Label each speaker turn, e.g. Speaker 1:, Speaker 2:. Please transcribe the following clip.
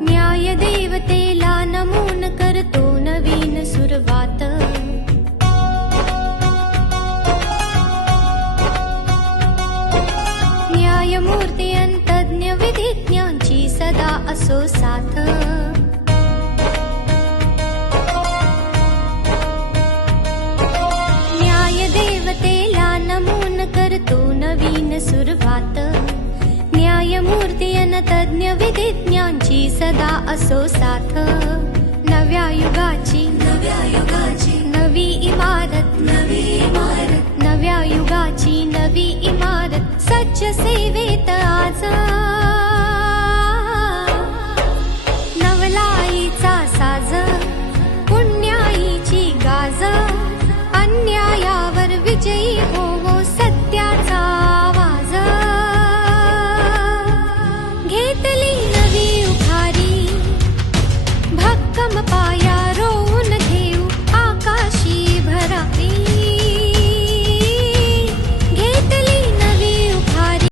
Speaker 1: न्यायदेवते ला नमून करतो नवीन सुरवात। न्यायमूर्त्यन्तज्ञविधिज्ञाञ्ची सदा असो साथ। तज्ञ विधिज्ञांची सदा असो साथ। नव्या युगाची।
Speaker 2: नव्या युगाची
Speaker 1: नवी इमारत
Speaker 2: नवी इमारत।
Speaker 1: नव्या युगाची नवी इमारत। सज्ज सेवेत आज